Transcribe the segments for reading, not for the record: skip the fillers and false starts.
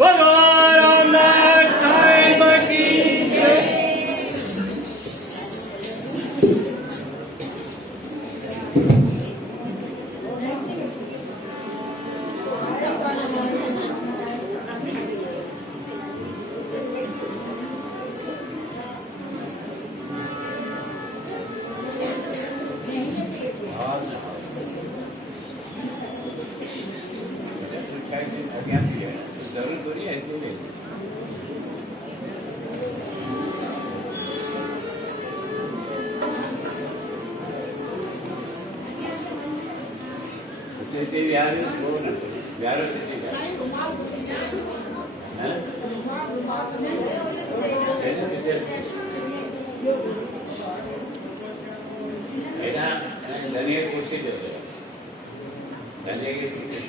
બોલો રામદાસ સાહેબ કી જય. જરૂર થોડી ऐसी नहीं. તે વ્યારો બહુ ના વ્યારો છે એના ધનિયા પૂછી જશે ધનિયા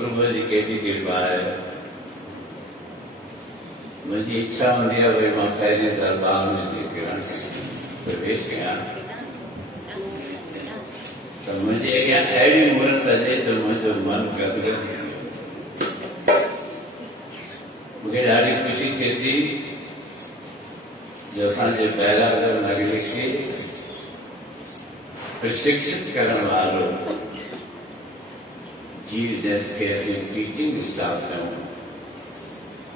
प्रभु जी केॾी कृपा आहे। मुंहिंजी इच्छा हूंदी आहे भई मां पहिरें दरबार में अची किरण प्रवेश कयां त मुंहिंजे अॻियां अहिड़ी मूर्त अचे त मुंहिंजो मन गदगद थी वियो। मूंखे ॾाढी ख़ुशी थिए थी जो असांजे बैरागढ़ नगरी खे प्रशिक्षित करण वारो जीव जैसे असीं टीचिंग स्टाफ चऊं।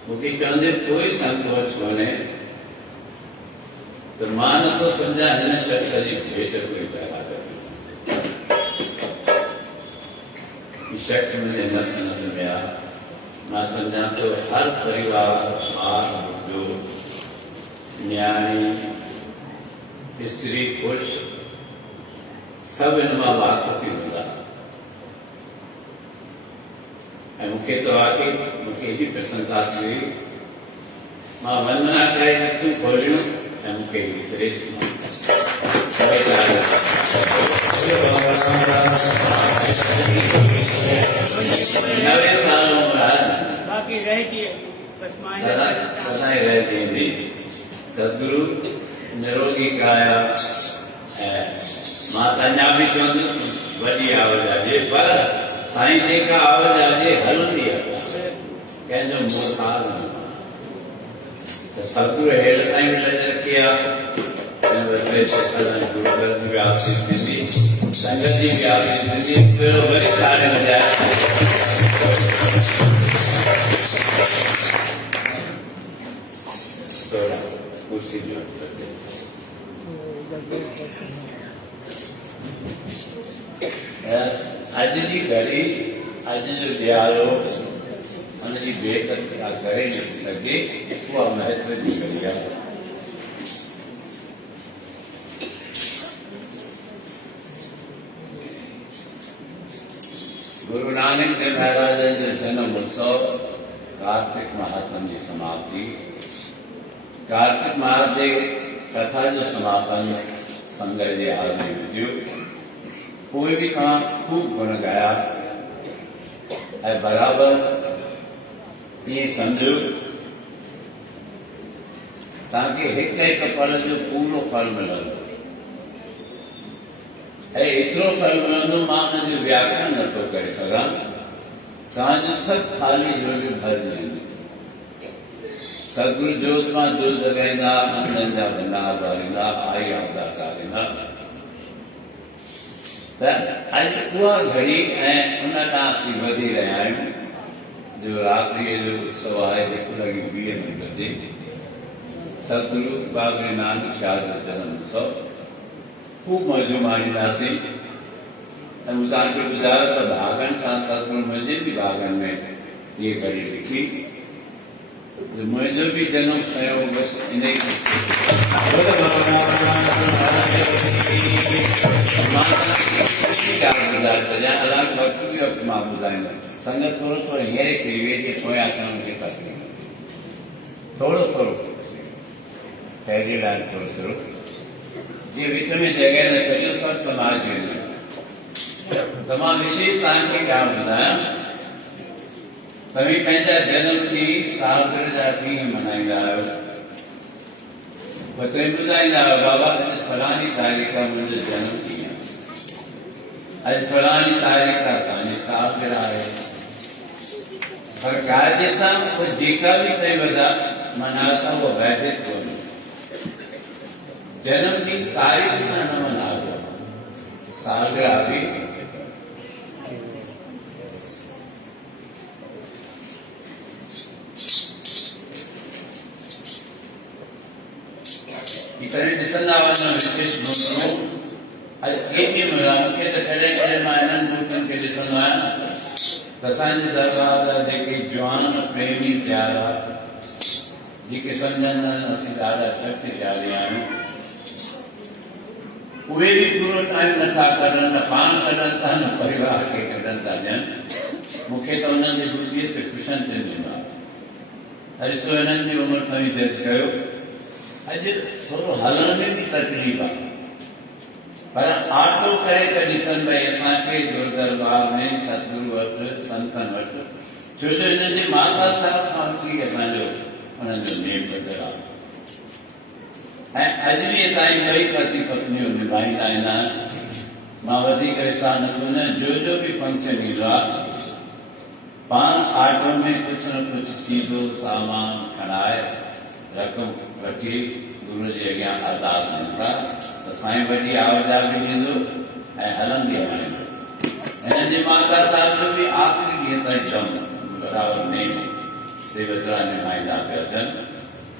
मूंखे चवंदे कोई संकोच कोन्हे त मां नथो सम्झां हिन शख़्स जी भेट कोई बैरागढ़ शख्स मुझे नस नस में आ। मां सम्झां तो हर परिवार ॿार जो न्याणी स्त्री पुरुष सब इन मां वाक़ुफ़ हूंदा। ऐं मूंखे तो आके मूंखे एॾी प्रसन्नता थी वई। मां वंदना करे अखियूं खोलियूं ऐं मूंखे श्रेष्ठ नवे साल उम्र बाकी रहती सदाई रहती सदगुरु निरोगी काया मां तञा बि चवंदुसि वॾी आवाज़ आहे पर साईं जेका आवाज़ आहे हलंदी आहे कंहिंजो मोहताज न त सदगुरु हेल ताईं मिलाए रखी आहे। गुरू घर जी बि आरती थींदी संगत जी बि आरती थींदी फिर वरी साढ़े वॼाए कुर्सी जो अॼु जी घड़ी अॼु जो ॾियारो हुनजी भेट करे नथी सघे उहा महत्व जी घड़ी आहे। गुरु नानक देव महाराज जो जन्म उत्सव कार्तिक महात्म की समाप्ति कार्तिक माह के कथा जो समापन संगत के हाल में विधियो। कोई भी काम खूब गुण गाया ऐं बराबर ये समझो ताकि एक एक पल जो पूरो फल मिलंदो ऐं एतिरो फल मिलंदो मां हुन जो व्याख्यान नथो करे सघां। तव्हांजो सभु थाली झोलियूं भरिजी वेंदियूं। सदगुरु जोत मां जोत जगाईंदा अंदरनि जा भंडार भरींदा आई आवदा कारींदा त अॼु उहा घड़ी ऐं उन ॾांहुं असीं वधी रहिया आहियूं जो रात्रिअ जो उत्सव आहे जेको लॻी 20 मिंट ते सतगुरु बाबे नानक शाह जो जन्म उत्सव खूब मौजू माणींदासीं। ऐं मूं तव्हांखे ॿुधायो त भागनि सां सतगुरु मुंहिंजे बि भागनि में इहे घड़ी लिखी मुझे भी जन्म संयोग बस इन्हें अलग वक्त भी मां ॿुधाईंदा संगत थोरो थोरो हींअर थी वई कि पोयां अचण में तकलीफ़ थोरो थोरो पहिरीं लाइन थोरो थोरो जीअं विच में जॻह न सॼो सभु समाज वेंदो त मां विशेष तव्हांखे ॻाल्हि ॿुधायां। तव्हीं पंहिंजा जनम ॾींहुं सालगिरह जा ॾींहं मल्हाईंदा आहियो पर तव्हीं ॿुधाईंदा आहियो बाबा अॼु फलाणी तारीख़ मुंहिंजो जनम ॾींहुं आहे अॼु फलाणी तारीख़ असांजी सालगिरह आहे पर क़ाइदे सां जेका बि कई वॾा मनाता उहा वैदिक कोन्हे। जनम ॾींहुं तारीख़ सां न मनायो सालगिरह बि तॾहिं ॾिसंदा वञो विशेष मूर्तियूं अॼु केॾी मिला मूंखे त कॾहिं कॾहिं मां इन्हनि मूर्तियुनि खे ॾिसंदो आहियां त असांजे दरबार जा जेके जवान प्रेमी प्यारा जेके सम्झंदा आहिनि असीं ॾाढा शक्तिशाली आहियूं उहे बि पूरो टाइम नथा कढनि न पाण कढनि था न परिवार खे कढनि था ॾियनि। मूंखे त उन्हनि जी बुद्धीअ ते कुशन थींदो आहे। ॾिसो हिननि जी उमिरि तव्हीं दर्ज कयो अॼु थोरो हलण में भी तकलीफ़ आहे पर आटो करे छॾीतनि भई असांखे गुरु दरबार में सतगुरु वटि संतनि वटि छो जो हिन जे माता साहिब खां वठी असांजो उन्हनि जो नेम ॿधल आहे ऐं अॼु बि ताईं ॿई पति पत्नियूं निभाईंदा ईंदा आहिनि। मां वधीक हिसा नथो न जो बि फंक्शन ईंदो आहे पाण आटो में कुझु न कुझु सीधो सामान खणाए रक़म वठी गुरू जे अॻियां अरदास कनि था त साईं वॾी आवाज़ बि ॾींदो ऐं हलंदी हलंदो। हिन जी माता साहिब जो बि आख़िरी ॾींहं ताईं कमु बराबरि नेम देवतरा निभाईंदा पिया अचनि।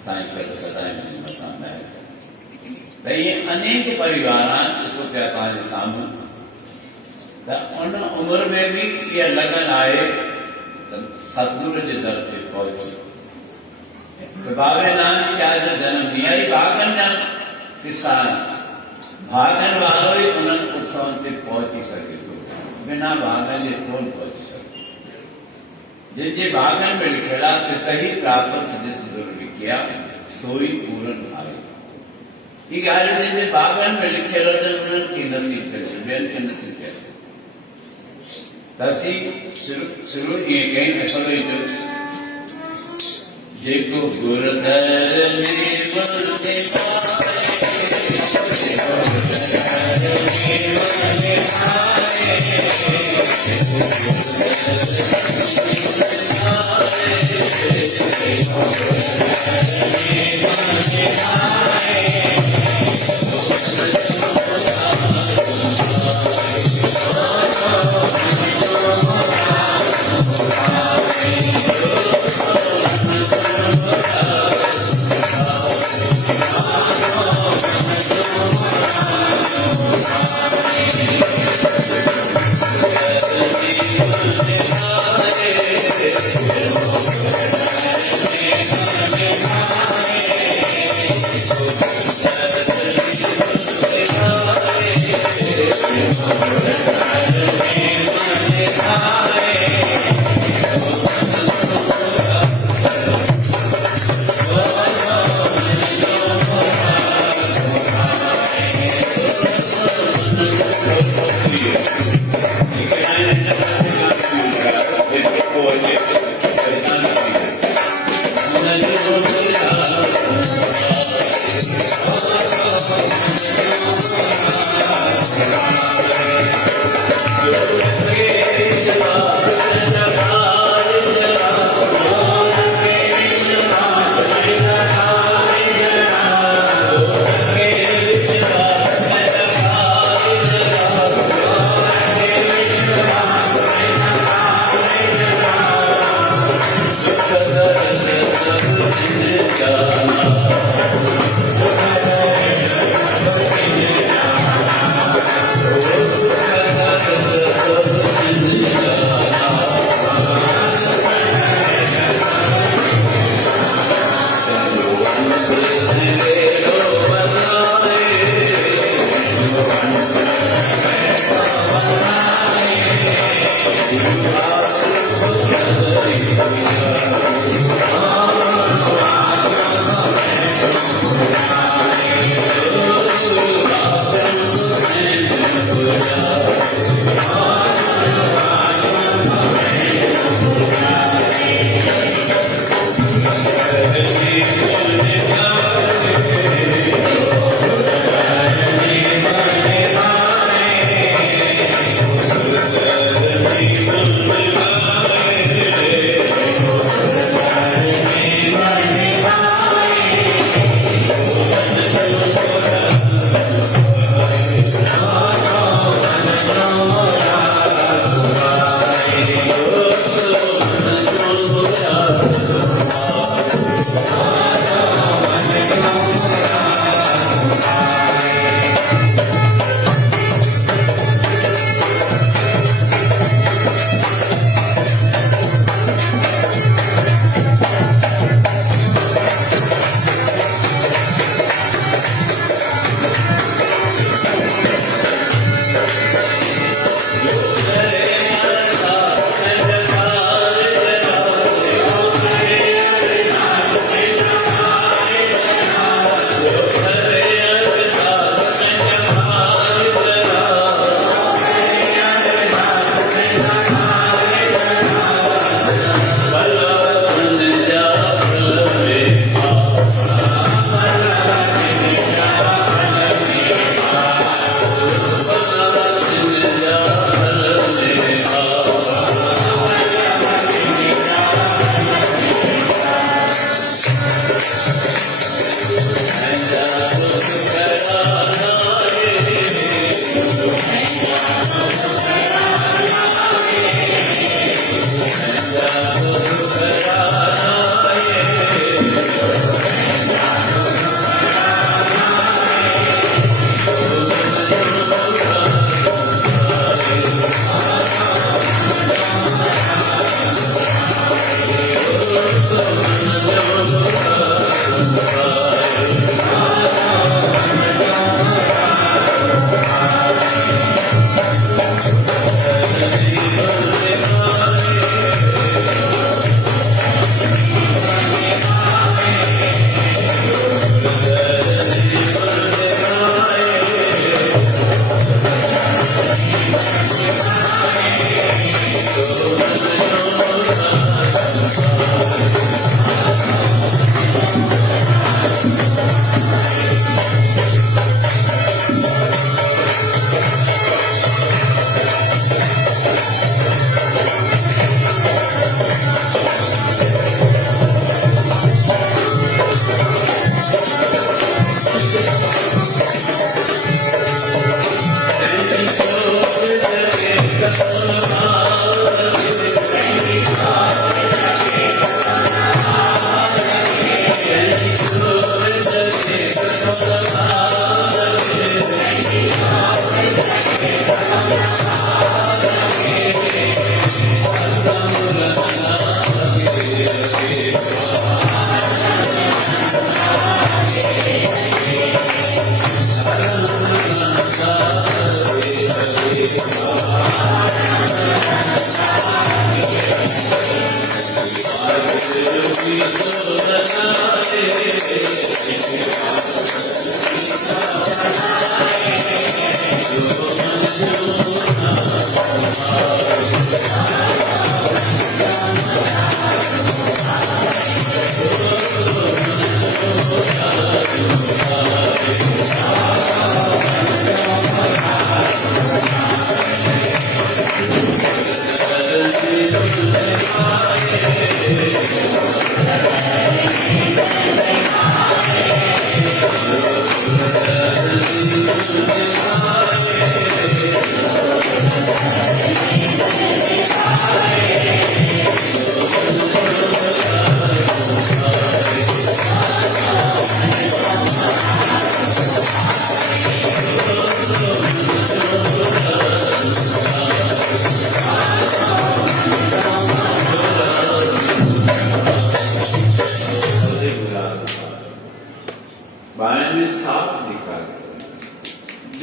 साईं सदाईं मुंहिंजे मथां महिर त इहे अनेक परिवार आहिनि। ॾिसो पिया तव्हांजे साम्हूं त उन उमिरि में बि इहा लगन आहे त सतगुरू जे दर ते पहुची। बाबे नानक शाह जो जन्म ॾींहुं ई भागनि जा किस्सा भागनि वारो ई उन्हनि उत्सवनि ते पहुची सघे थो, बिना भागनि जे कोन पहुची सघे। जिनके भागनि में लिखियल आहे त सही प्राप्त जिस दुर्विज्ञा सोई पूरन आए। ये ॻाल्हि जिनके भागनि में लिखियल हुजनि उन्हनि खे नसीब थिए, ॿियनि खे न थी थिए। त असीं शुरू ईअं कयूं असां जो जेको गुर दर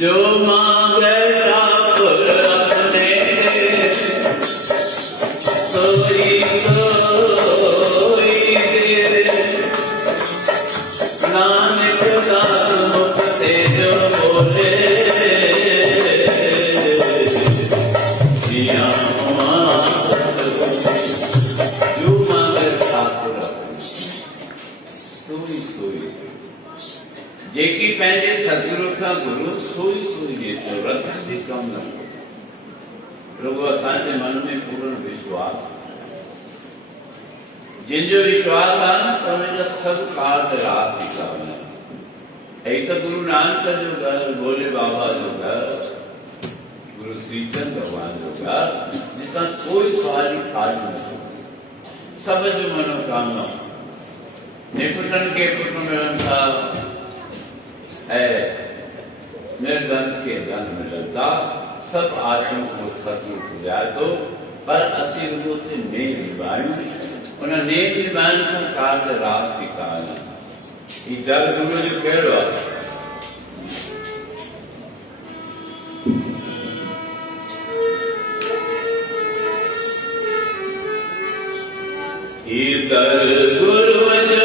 जो मांगे ठाकुर अपने सोई सोई दे नानक दास मुख ते जो बोले जिया जो मांगे ठाकुर अपने सोई सोई जेकी पंहिंजे सतगुरु खां गुरु सोई सोई ॾिए थो रखण जी कमु न कयो रुॻो असांजे मन में पूर्ण विश्वास जिनजो विश्वास आहे न त हुनजा सभु कार्ज रास थी था वञनि ऐं त गुरु नानक जो घर भोले बाबा जो घर गुरु श्रीचंद भगवान जो घर जितां कोई सवारी खाली न थियो सभ जो मनोकामना निपुटनि खे पुट मिलनि था निर्धन के धन मिलता सब आश्रम को सतगुरु पुजाए तो पर असी उनसे नेक निभायूं उन नेक निभाइण सां कार्य रास थी था वञनि ही दर गुरु जो कहिड़ो आहे ही दर गुरु जो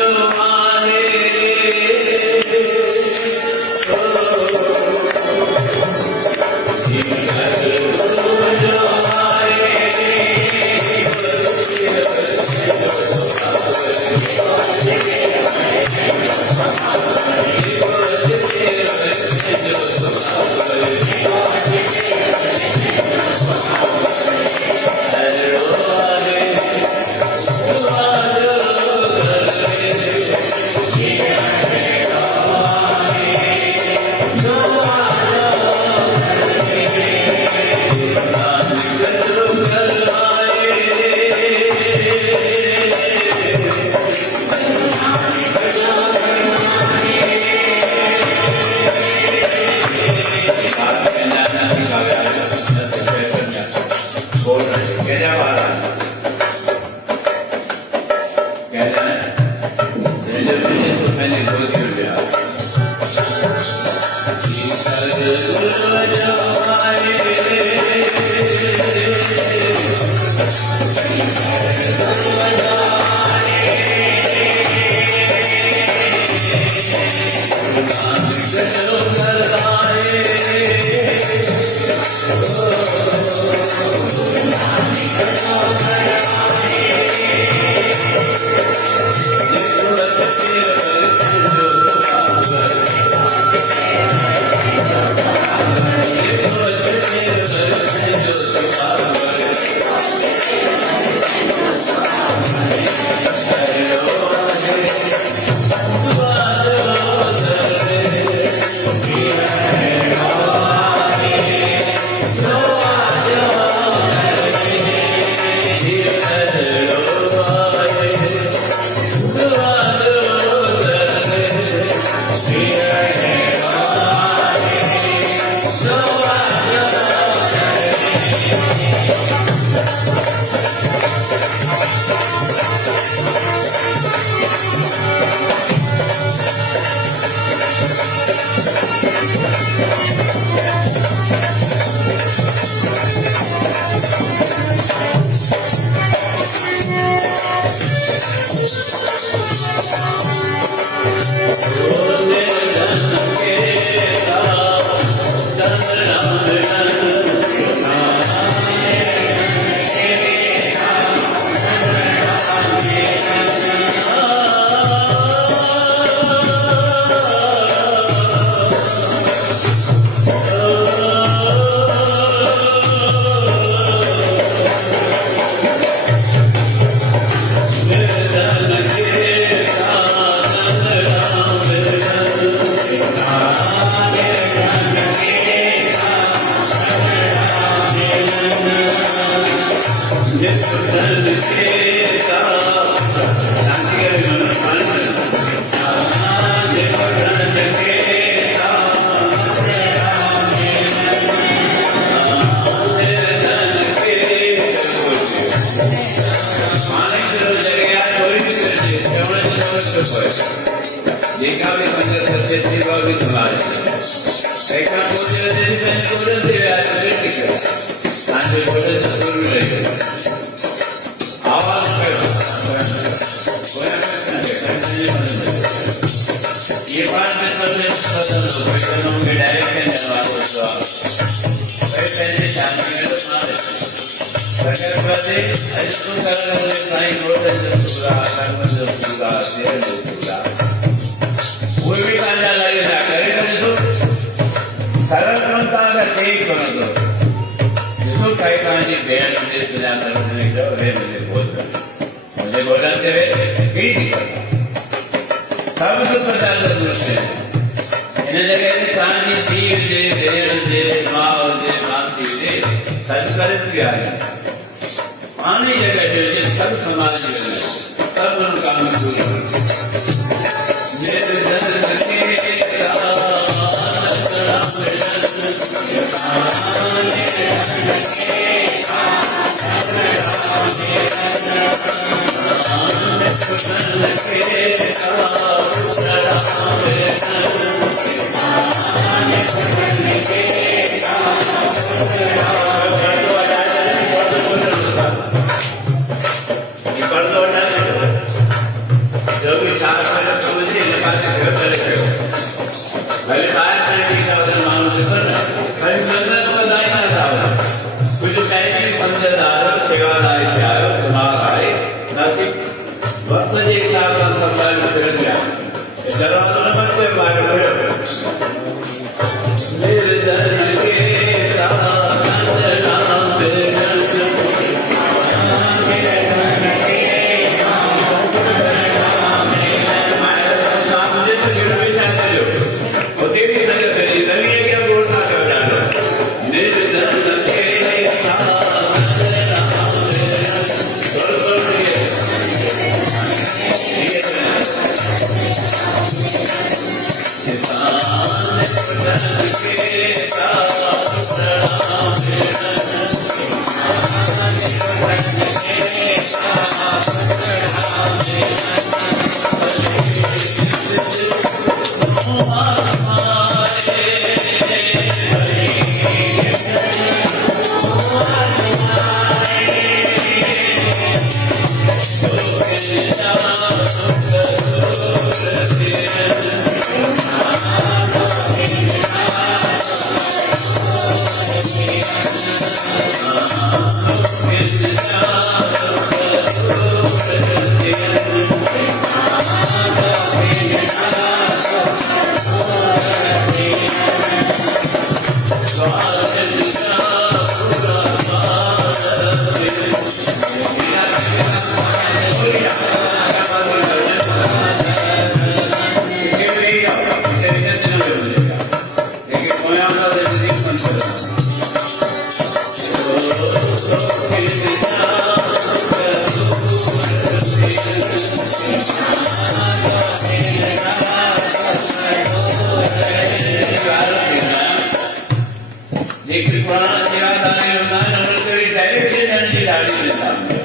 जेकॾहिं पुराणा सेवादार हूंदा आहिनि उन्हनि खे वरी डायरेक्शन ॾियण जी ॾाढी चिंता हूंदी आहे।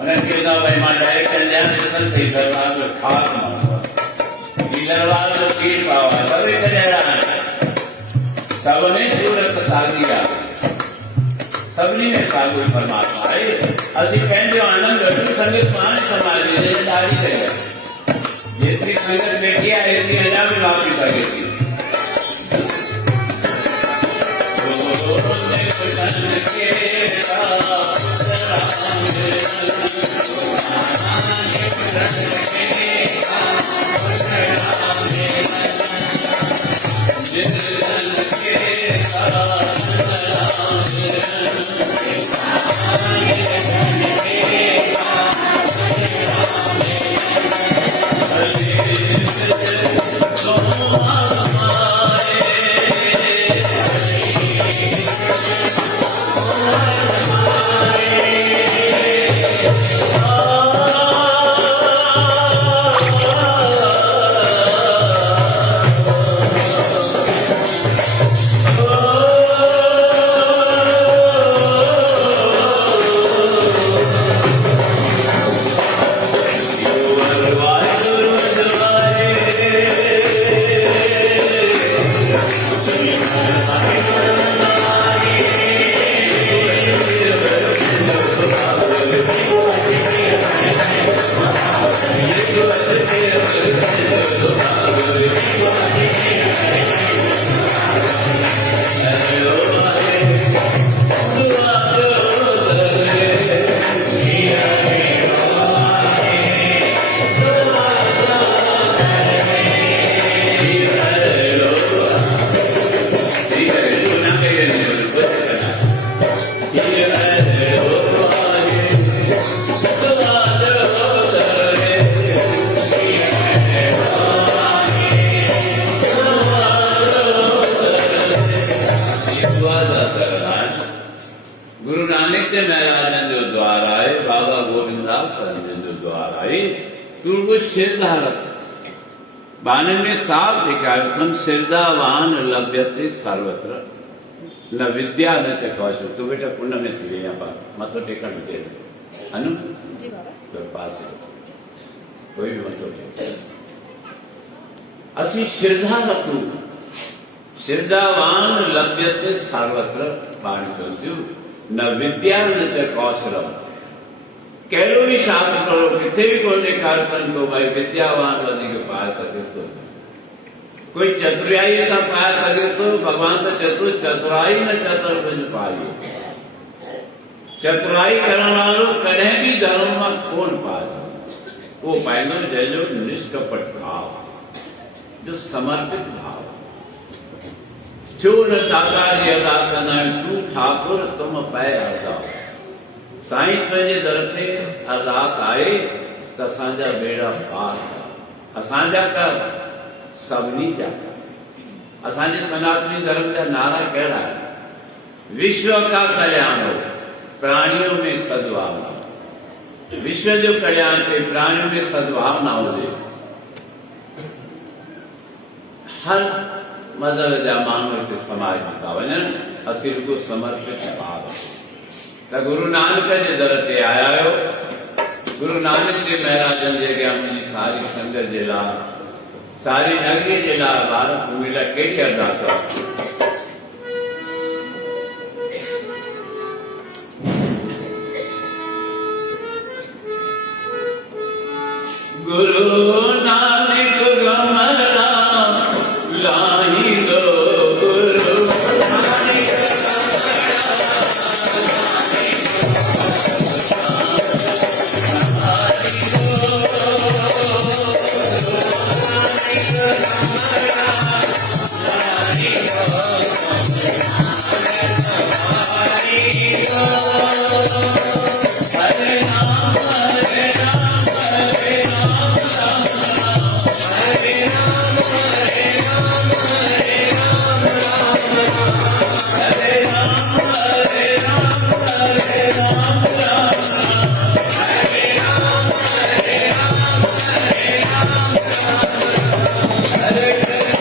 उन्हनि खे चवंदा भई मां डायरेक्शन ॾियां, ॾिसनि त हीउ दरबार जो ख़ासि माण्हू आहे, हीउ दरबार जो पीर भाउ आहे, सभई अहिड़ा आहिनि, सभिनी सूरत साॻी आहे, सभिनी में साॻियो परमात्मा आहे। असीं पंहिंजो आनंद वठूं, संगत पाण समाज में ॾाढी कई आहे, जेतिरी संगत वेठी आहे एतिरी अञा बि वापरी सघे थी। गुरु नानक देव महाराज जो द्वार आए, बाबा गोविंदास जो द्वार आए, तुर्गु सिरधारक बाने में साफ लिखा है, तुम सिरदावान लभ्यते सर्वत्र न विद्या न च कौशल। तू बेटा पुण्य में थी यहाँ पर मतो टेकन दे अनु जी बाबा तो पास है कोई भी मतो टेक असी श्रद्धा रखू श्रद्धावान लभ्यते सर्वत्र बाणी चलती न विद्या न च कौशलम। कहिड़ो बि शास्त्र करो किथे भी कोन्हे कारतन को भाई विद्यावान वधीक पाए सघे थो, कोई चतुराई सां पाए सघे थो। भगवान त चए थो चतुराई न चतुर तुंहिंजो पाए। चतुराई करण वारो कॾहिं बि धर्म मां कोन पाए सघे। उहो पाईंदो जंहिंजो निष्कपट भाव, जो समर्पित भाव। छो न दाता जी अरदास कंदा आहियूं, तू ठाकुर तुम पै अरदास। साईं तुंहिंजे दर ते अरदास आहे त असांजा बेड़ा पार कर, असांजा कर, सभिनी जा कर। असांजे सनातनी धर्म जा नारा कहिड़ा आहिनि? विश्व का कल्याण हो, प्राणियों में सद्भावना। विश्व जो कल्याण थे, प्राणियों में सद्भावना हुजे। हर मज़हब जा माण्हू हिते समाज में था वञनि, असीं रुॻो समर्पित भाव। त गुरु नानक जे दर ते आया आहियो। गुरु नानक देव महाराजनि जे अॻियां मुंहिंजी सारी संगत जे लाइ, सारी नगरी जे लाइ, भारत भूमि लाइ कहिड़ी अरदास आहे? गुरु नानक गमरा लाही दो, गुरु Hare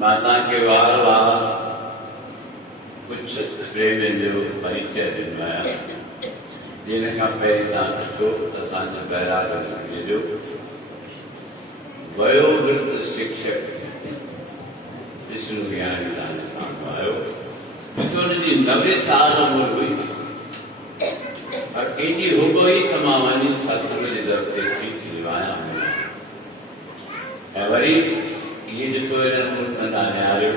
माता के वार वार कुछ प्रेम जो परिचय दिलवाया जिन खां पहिरीं तव्हां ॾिठो असांजो बैराग जो वयोवृद्ध शिक्षक विष्णु ज्ञानी तव्हांजे साम्हूं आयो ॾिसो हुनजी 90 साल उमिरि हुई और एॾी हुब हुई त मां वञी सतगुरू जे दर ते सीस निभायां ऐं वरी ये ॾिसो हिननि मूंखे निहारियो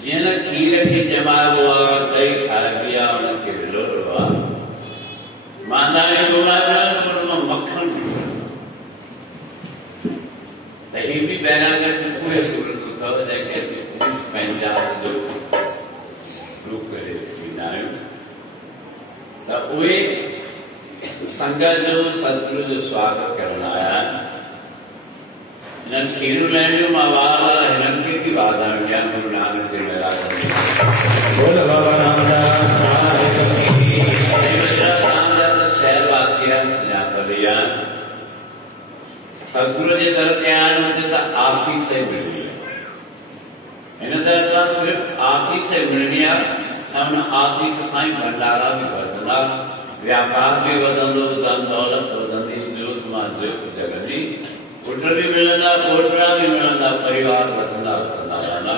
जीअं न खीर खे ॼमाइबो आहे ॾही ठाहिबी आहे हुनखे विलोड़िबो आहे मांदाणी ॻोल्हाइबो आहे पर हुन मां मखण त ही बि बैराग जूं उहे सूरतूं अथव जंहिंखे असीं पंहिंजा जो रूप करे ॾींदा आहियूं त उहे संगत जो सतगुरू जो स्वागत करण आया आहिनि हिननि खीरूं लहणियूं मां वार वार हिननि खे बि वाधायूं ॾियां गुरू नानक देव महाराज शहरवासी आहिनि सुञातल ई आहिनि सतगुरू जे दर ते आया आहिनि हुते त आसीस ई मिलणी आहे हिन दर तां सिर्फ़ु आसीस ई मिलणी आहे ऐं हुन आसीस सां ई भंडारा बि वधंदा व्यापार बि वधंदो धन दौलत वधंदी जोत मां जोत जगंदी पुट भी मिलंदा पोटड़ा भी मिलंदा परिवार वसंदा वसंदा रहंदा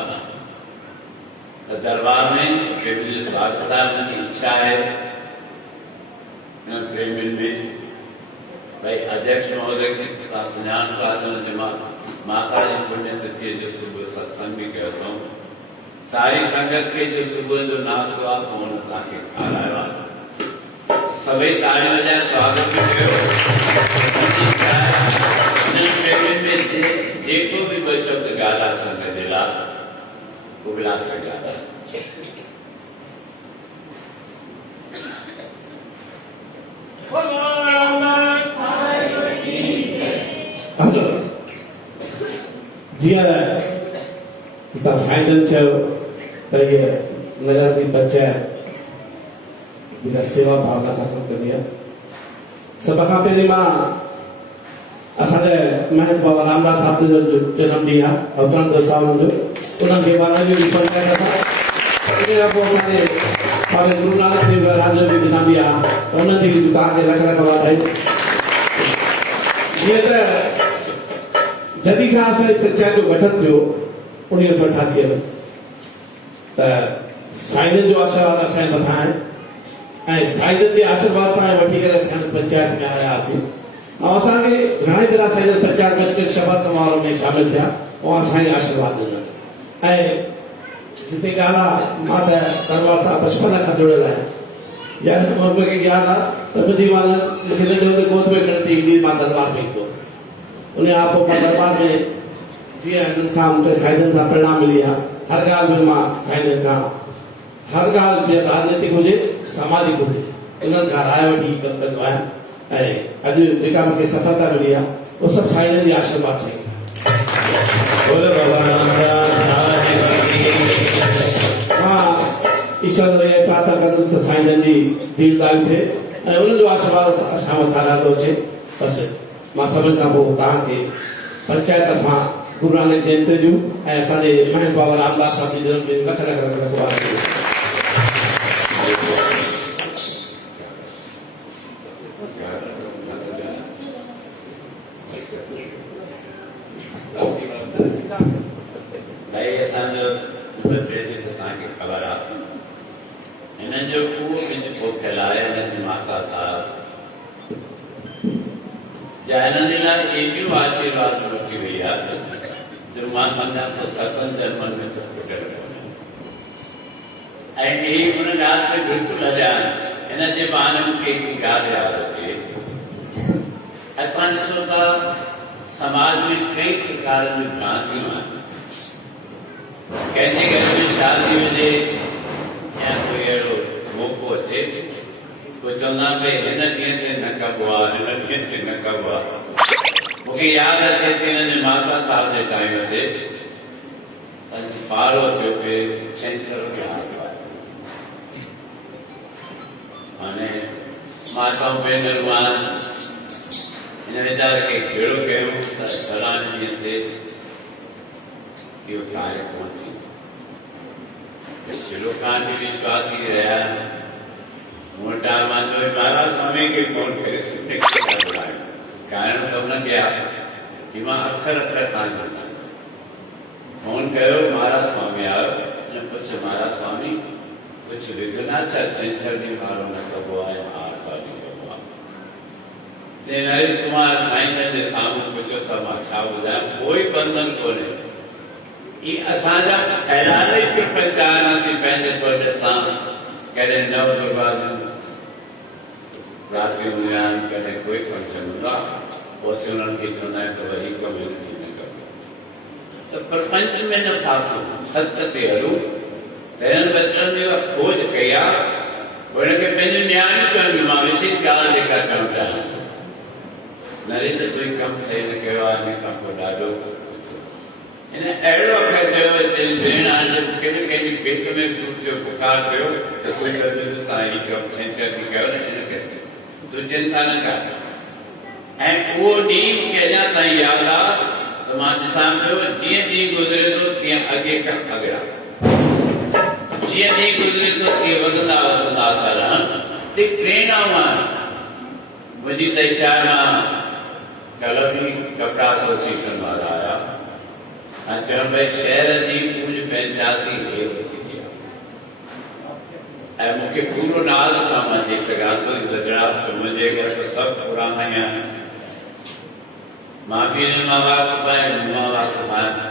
त दरबार में प्रेमी जो स्वागत आहे उनकी इच्छा है प्रेमियुनि में भाई अध्यक्ष महोदय खे तव्हां सुञाणो था हुनजे माता जी पुण्यतिथि जो सुबुह सत्संग बि कयो अथऊं सारी संगत खे जो सुबुह जो नाश्तो आहे पोइ हुन तव्हांखे खारायो आहे सभई ताड़ियूं वॼाए स्वागत बि कयो जेको भी ॿ शब्द ॻाल्हाए संगत जे लाइ उहो विलास ॻाल्हाए जीअं तव्हां साईं चयो त इहे नगर की पंचायत जेका सेवा भावना सां कमु कंदी आहे सभ खां पहिरीं मां असांजे महंत बाबा रामदास साहिब जो जनम ॾींहुं आहे अवतरण दसावन जो उन्हनि खे ॿारनि जो पंचायत असां इन खां पोइ असांजे पंहिंजे गुरू नानक देव महाराज जो बि जनम ॾींहुं आहे त उन्हनि जी बि तव्हांखे लख लख वाधायूं जीअं त जॾहिं खां असांजी पंचायत जो गठन थियो 1988 में त साईं जो आशीर्वाद असांजे मथां आहे ऐं साईं जे आशीर्वाद सां वठी करे असां पंचायत में आया हुआसीं ऐं असांखे घणेई दफ़ा साईं पंचायत में शपथ समारोह में शामिल थिया ऐं असांखे आशीर्वाद ॾिनो ऐं जिते ॻाल्हि आहे मां त दरबार सां बचपन खां जुड़ियल आहियां जॾहिं मूंखे यादि आहे त ॿुधी मां गोद में गणती ईंदी मां दरबार में ईंदो हुउसि उन खां पोइ मां दरबार में जीअं हिननि सां मूंखे साईं सां प्रेरणा मिली आहे हर ॻाल्हि में मां साईं खां हर ॻाल्हि जीअं राजनीतिक हुजे सामाजिक हुजे उन्हनि खां राय वठी कमु कंदो आहियां अॼु जेका मूंखे सफलता मिली आहे उहो सभु साईं जे आशीर्वाद सां ई मां ईश्वर खे प्रार्थना कंदुसि त साईं जी दीनदारी थिए ऐं उनजो आशीर्वाद असां वटां रहंदो अचे। बसि मां सभिनि खां पोइ तव्हांखे पंचायत तरफ़ां गुरु नानक जयंती जूं ऐं असांजे महन बाबा रामदास साहिब जी जनम ॾींहुं लख लख लख लख वाधायूं। भाई असांजो बदिले जी त तव्हांखे ख़बर आहे हिननि जो उहो पंहिंजो पोखियल आहे हिननि जी माता साहिब जा हिननि जे लाइ एॾियूं आशीर्वाद वठी वई आहे जो मां सम्झां थो सतनि जन्मनि में त खुटियल कोन्हे ऐं इहे हुन ॻाल्हि ते बिल्कुलु हलिया आहिनि। हिन जे बहाने मूंखे हिकु ॻाल्हि यादि अचे असां ॾिसो था समाज में कई प्रकार जूं भ्रांतियूं आहिनि। कंहिंजे घर में शादी हुजे या कोई अहिड़ो मौक़ो अचे कोई चवंदा भई हिन कीअं ते न कबो आहे हिन कीअं ते न कबो आहे। मूंखे यादि अचे त हिन जे माता साहिब जे टाइम ते पाड़ो थियो पिए छंछरु जो आर्तवार हाणे माताऊं भेनरूं आहिनि हिन वीचारे खे कहिड़ो कयूं त फलाणे ॾींहं ते इहो कार्य कोन थींदो। शुरू खां बि विश्वासी रहिया मूं वटि मां महाराज स्वामी खे फोन करे सिधे ॿुधायो कारण त हुनखे आहे कि मां अखर अखर तव्हांजो फोन कयो महाराज स्वामी आयो ऐं पुछो महाराज स्वामी कुझु विघ्न आहे छा छंछरु ॾींहुं वारो न कबो आहे आर्तवार ॾींहुं कबो आहे। चई नरेश कुमार साईं जे साम्हूं पुछो त मां छा ॿुधायां कोई बंधन कोन्हे ई असांजा ख़्याल ई पियो पहचानासीं पंहिंजे सोच सां कॾहिं नव दुर्गाजूं रातियूं हूंदियूं आहिनि कॾहिं कोई फंक्शन हूंदो आहे पोइ असीं उन्हनि खे चवंदा आहियूं त वरी कम्यूनिटी न कबो त प्रपंच में न फासूं सच ते हलूं त हिननि बचड़नि जी खोज कई आहे हुनखे पंहिंजूं न्याणियूं चवनि मां विशेष ॻाल्हि जेका चवणु चाहियां नरेश कोई कमु सही न कयो आहे हिन खां पोइ ॾाढो हिन अहिड़ो अखर चयो चई भेण हाणे केॾी कंहिंजी पेट में सूर जो बुखार थियो त कोई चवंदुसि तव्हां हीअ कयो छंछरु ॾींहुं कयो न हिनखे तूं चिंता न कर ऐं उहो ॾींहुं मूंखे अञा ताईं यादि आहे त मां ॾिसां पियो जीअं ॾींहुं गुज़रे थो तीअं अॻे खां अॻियां जीअं ॾींहुं गुज़रे थो तीअं वधंदा वसंदा था रहनि ते प्रेरणाऊं आहिनि। मुंहिंजी त इच्छा आहे मां कल्ह बि कपिड़ा एसोसिएशन वारा आया ऐं चवनि भई शहर जी पूज पंहिंजाती हे वसी आहे ऐं मूंखे पूरो नाल सां मां चई सघां थो गुजरात मुंहिंजे घर त सभु पुराणा ई आहिनि मां बि हिन मां वाक़ुफ़ आहियां मां वाक़ुफ़ आहियां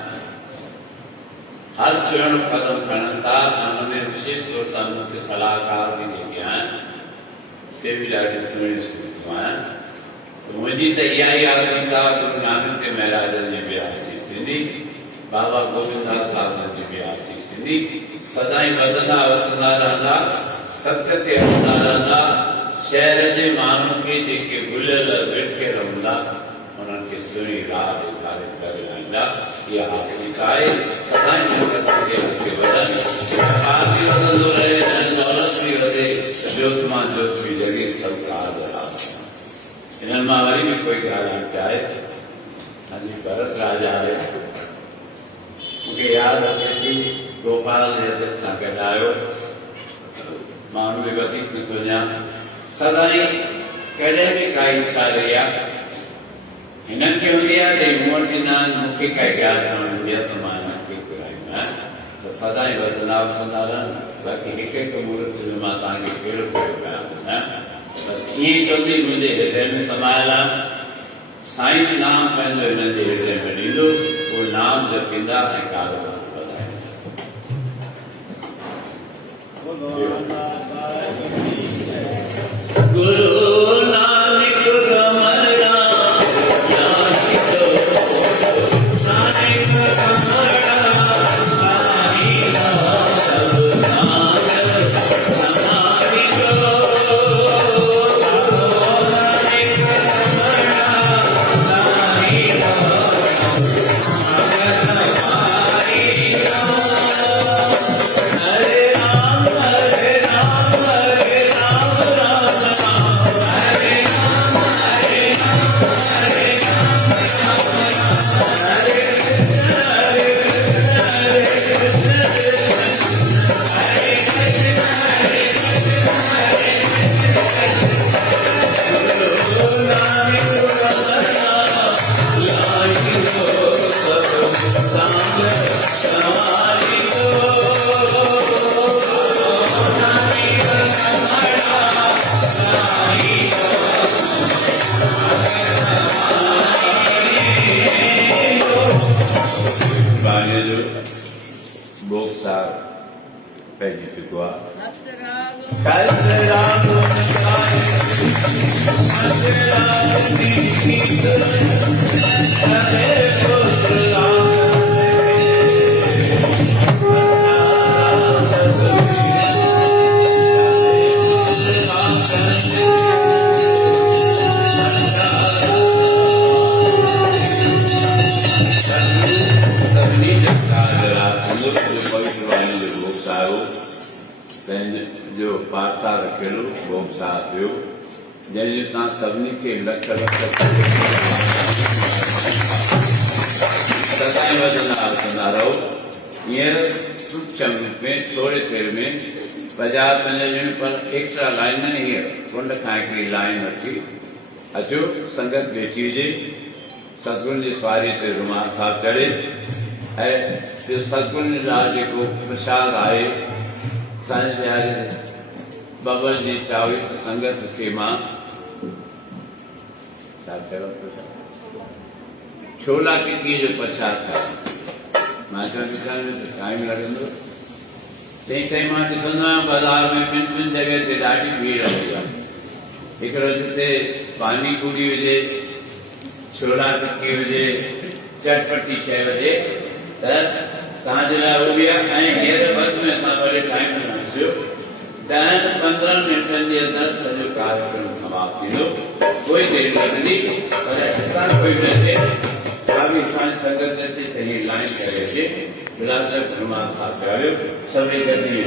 हर सुहिणो कदम खणनि था त हुनमें विशेष तौर सां मूंखे सलाहकार बि जेके आहिनि से बि ॾाढियूं सुहिणियूं सुठियूं आहिनि मुंहिंजी त इहा ई आसीस आहे गुरु नानक देव महाराजनि जी बि आसीस थींदी बाबा गोविंदास साहिब जी बि आसीस थींदी सदाईं वधंदा वसंदा रहंदा सत्य ते हलंदा रहंदा शहर जे माण्हुनि खे जेके भुलियल विरखे रहंदा उन्हनि खे सुहिणी राह ॾेखारे करे हलंदा इहा आसीस आहे सदाईं अॻिते वधनि बि वधंदो रहे दौलत बि वधे जोत मां जोत बि जॻे सभु कार हिननि मां वरी बि कोई ॻाल्हि चाहे असांजी भरत राजा आहे मूंखे यादि अचे थी गोपाल जे सां गॾु आयो मां हुन में वधीक नथो वञा सदाईं कॾहिं बि काई इच्छा रही आहे हिननि खे हूंदी आहे त मूं वटि न मूंखे काई ॻाल्हि चवणी हूंदी आहे त मां हिननि खे घुराईंदो आहियां त सदाईं वधंदा वसंदा रहनि बाक़ी हिकु हिकु मुहूर्त में मां तव्हांखे कहिड़ो कहिड़ो कयां बसि ईअं चवंदी मुंहिंजे हृदय में समायल आहे साईं नाम पंहिंजो हिननि जे हृदय में ॾींदो उहो नाम जपींदा ऐं कारो गुरु नानक रमण राम नानक रमण राम जो भोग सार पहुंची चुको आहे। जो पासा रखेलो भोग सार पियो जैसे तव्हां सभिनी खे लख लख सदाईं वधंदा रहो। हींअर कुझु मिनट में थोरे देर में 50-55 ॼण पर एक्स्ट्रा लाइन न हींअर कुंड खां हिकिड़ी लाइन अची अचो संगत वेठी हुजे सतगुरु जी सवारी ते रुमाल साहिबु चढ़े ऐं सतगुरु जा जेको प्रसाद आहे साईं बिहारी बाबा जी चावी संगत खे मां छोला टिक्की जो प्रसाद खाए मां चवां टाइम लॻंदो चई साईं मां ॾिसंदो आहियां बाज़ारि में ॿिनि जॻह ते ॾाढी भीड़ हली आहे हिकिड़ो जिते पानी पूरी हुजे छोला टिक्की हुजे चटपटी शइ हुजे त तव्हांजे लाइ उहो बि आहे ऐं हींअर वधि में तव्हां वरी टाइम न अचिजो 10-15 मिनटनि जे अंदरि सॼो कार्यक्रम समाप्त थींदो कोई देरि न लॻंदी पर हितां कोई बि अचे का बि असांजी संगत अचे त हीअ लाइन करे अचे विलासक हनुमान साहिबु चयो सभई गॾिजी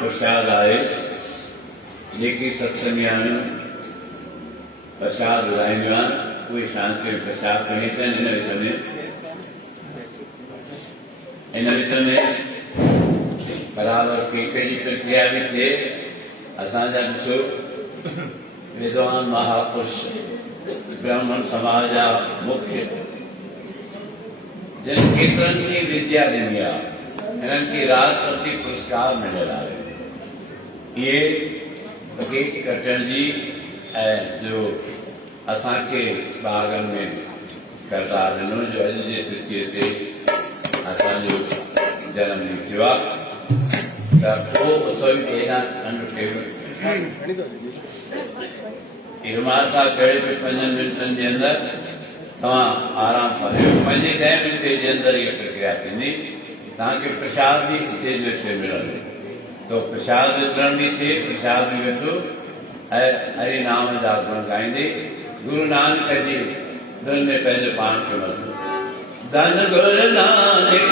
प्रसाद आए जेकी सत्संग प्रसाद ॿुधाईंदियूं आहिनि उहे शांति में प्रसाद खणी अचनि। इन विच में बराबरि कंहिंखे जी प्रक्रिया बि थिए। असांजा ॾिसो विद्वान महापुरुष ब्राह्मण समाज जा मुख्य जिन केतिरनि खे विद्या ॾिनी आहे हिननि खे राष्ट्रपति पुरस्कार मिलियल आहे। इहे केक कटण जी ऐं जो असांखे बाग़नि में करतार ॾिनो जो अॼु जे तिथीअ ते असांजो जनम ॾींहुं थियो आहे त उहो उत्सव एॾा इरमार साहब चढ़े पे 5 मिंटनि जे अंदरि तव्हां आराम सां 5-10 मिंटे जे अंदरि इहा प्रक्रिया थींदी। तव्हांखे प्रसाद बि हिते जो हिते मिलंदो। तो प्रसाद वितरण भी थे, प्रसाद भी वेठो हरि नाम जा गुण गाईंदे गुरु नानक जी दिल में पंहिंजो पाण खे वठो। धन गुरु नानक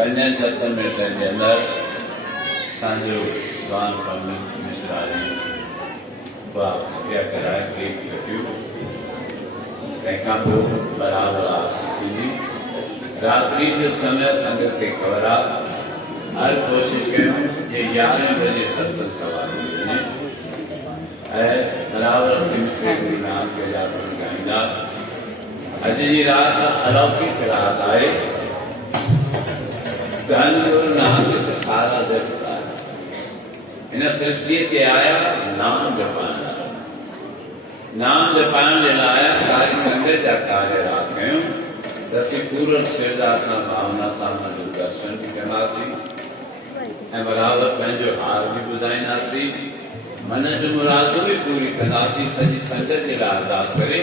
पंजनि सत मिंटनि जे अंदरि असांजो जवान कमल मिश्रा जी उहा कृपया कराए केक कटियो। तंहिंखां पोइ बराबरि आरती थींदी। रात्रि जो समय संगत खे ख़बर आहे। हर कोशिशि कयूं जे 11 बजे सत्संग सवारी वञे ऐं बराबरि सिमट खे गुरु नानक जा गुण ॻाईंदा। अॼु जी राति अलौकिक राति आहे। धन गुरु नानक सारा जगता इन सृष्टि ते आया नाम जपाइण लाइ। नाम जपाइण जे लाइ सारी संगत जा कार्य रास कयूं त असीं पूर्ण श्रद्धा सां भावना सां हुनजो दर्शन बि कंदासीं ऐं बराबरि पंहिंजो हाल बि ॿुधाईंदासीं, मन जूं मुरादूं बि पूरी कंदासीं। सॼी संगत जे लाइ अरदास करे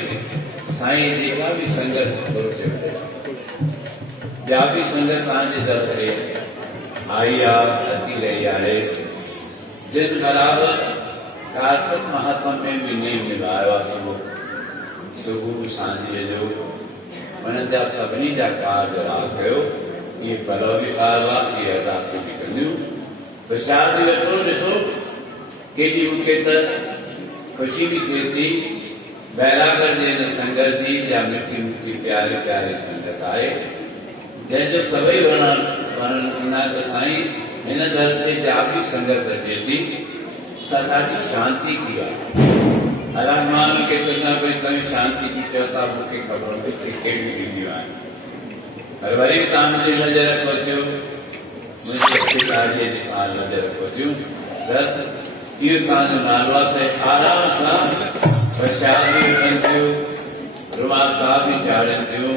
साईं जेका बि संगत थोरो थिए ॿिया बि संगत तव्हांजे दर ते आई आहे, अची रही आहे। जिन बराबरि कार्तिक महात्मा में बि नेम निभायो आहे सुबुह सांझीअ जो उन्हनि जा सभिनी जा कार्य रास कयो। इहे भलो बि ॻाल्हि आहे, इहे अरदासूं बि कंदियूं। प्रसाद बि वठो। ॾिसो केॾी मूंखे त ख़ुशी बि थिए थी बैरागढ़ जे हिन संगत जी जा मिठी मिठी प्यारी प्यारी संगत आहे जंहिंजो सभई वर्णन त साईं हिन दर ते जा बि संगत अचे थी सा ॾाढी शांती की आहे। हालांकि मां उनखे चवंदा भई तव्हां शांती की चओ था, मूंखे ख़बर हूंदी कहिड़ी ॾींदियूं आहिनि। पर वरी बि तव्हां मुंहिंजी नज़र रखो थियो, मुंहिंजे नज़र रखो थियूं। इहो तव्हांजो नालो आहे त आराम सां प्रसाद बि वठनि थियूं, रुमाल साहब बि चाढ़नि थियूं,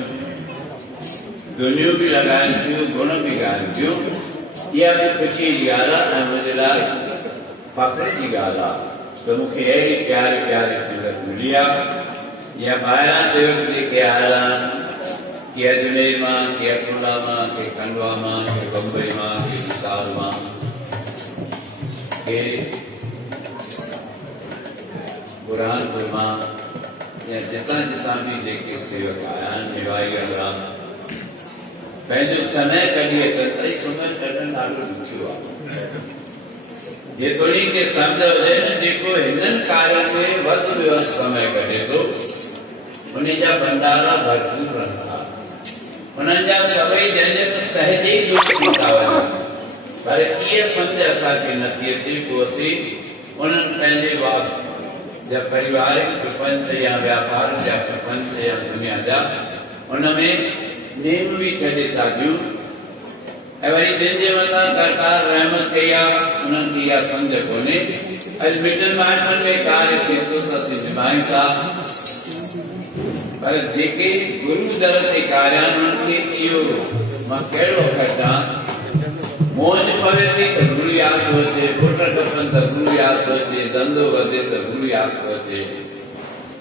दुनियूं बि लॻाइनि थियूं, गुण बि ॻाइनि थियूं। इहा बि ख़ुशी जी ॻाल्हि आहे ऐं मुंहिंजे लाइ फ़ख्र जी ॻाल्हि आहे त मूंखे अहिड़ी प्यारी प्यारी संगत मिली आहे। या ॿाहिरां सेवक जेके आया आहिनि, के अजमेर मां, के अकोला मां, के खंडवा मां, के बम्बई मां, के हिसार मां, के बुरहानपुर मां, या जितां जितां बि जेके सेवक आया आहिनि, निभाई वारा पंहिंजो समय कढी अचनि। समय कढणु ॾाढो ॾुखियो आहे। जेतोणीकि सम्झ हुजे न जेको हिननि कार्य में वधि में वधि समय कढे थो, उन जा भंडारा भरपूर रहनि था। उन्हनि जा सभई जंहिंजे में सहज ई दुख थी था वञनि, पर इहा सम्झ असांखे नथी अचे को असीं उन्हनि पंहिंजे वास जा पारिवारिक प्रपंच या व्यापार जा प्रपंच या दुनिया जा उन में नेम बि छॾे था ॾियूं। ऐं वरी जंहिंजे मथां सरकार रहमत कई आहे उन्हनि खे इहा सम्झ कोन्हे। अॼु मिटनि माइटनि में कार्य थिए थो त असीं निभायूं था, पर जेके गुरू दर ते कार्य आहिनि उन्हनि खे इहो मां कहिड़ो खटां, मौज पवे थी त गुरू यादि थो अचे, पुट खपनि त गुरू यादि थो अचे, धंधो वधे त गुरू यादि थो अचे,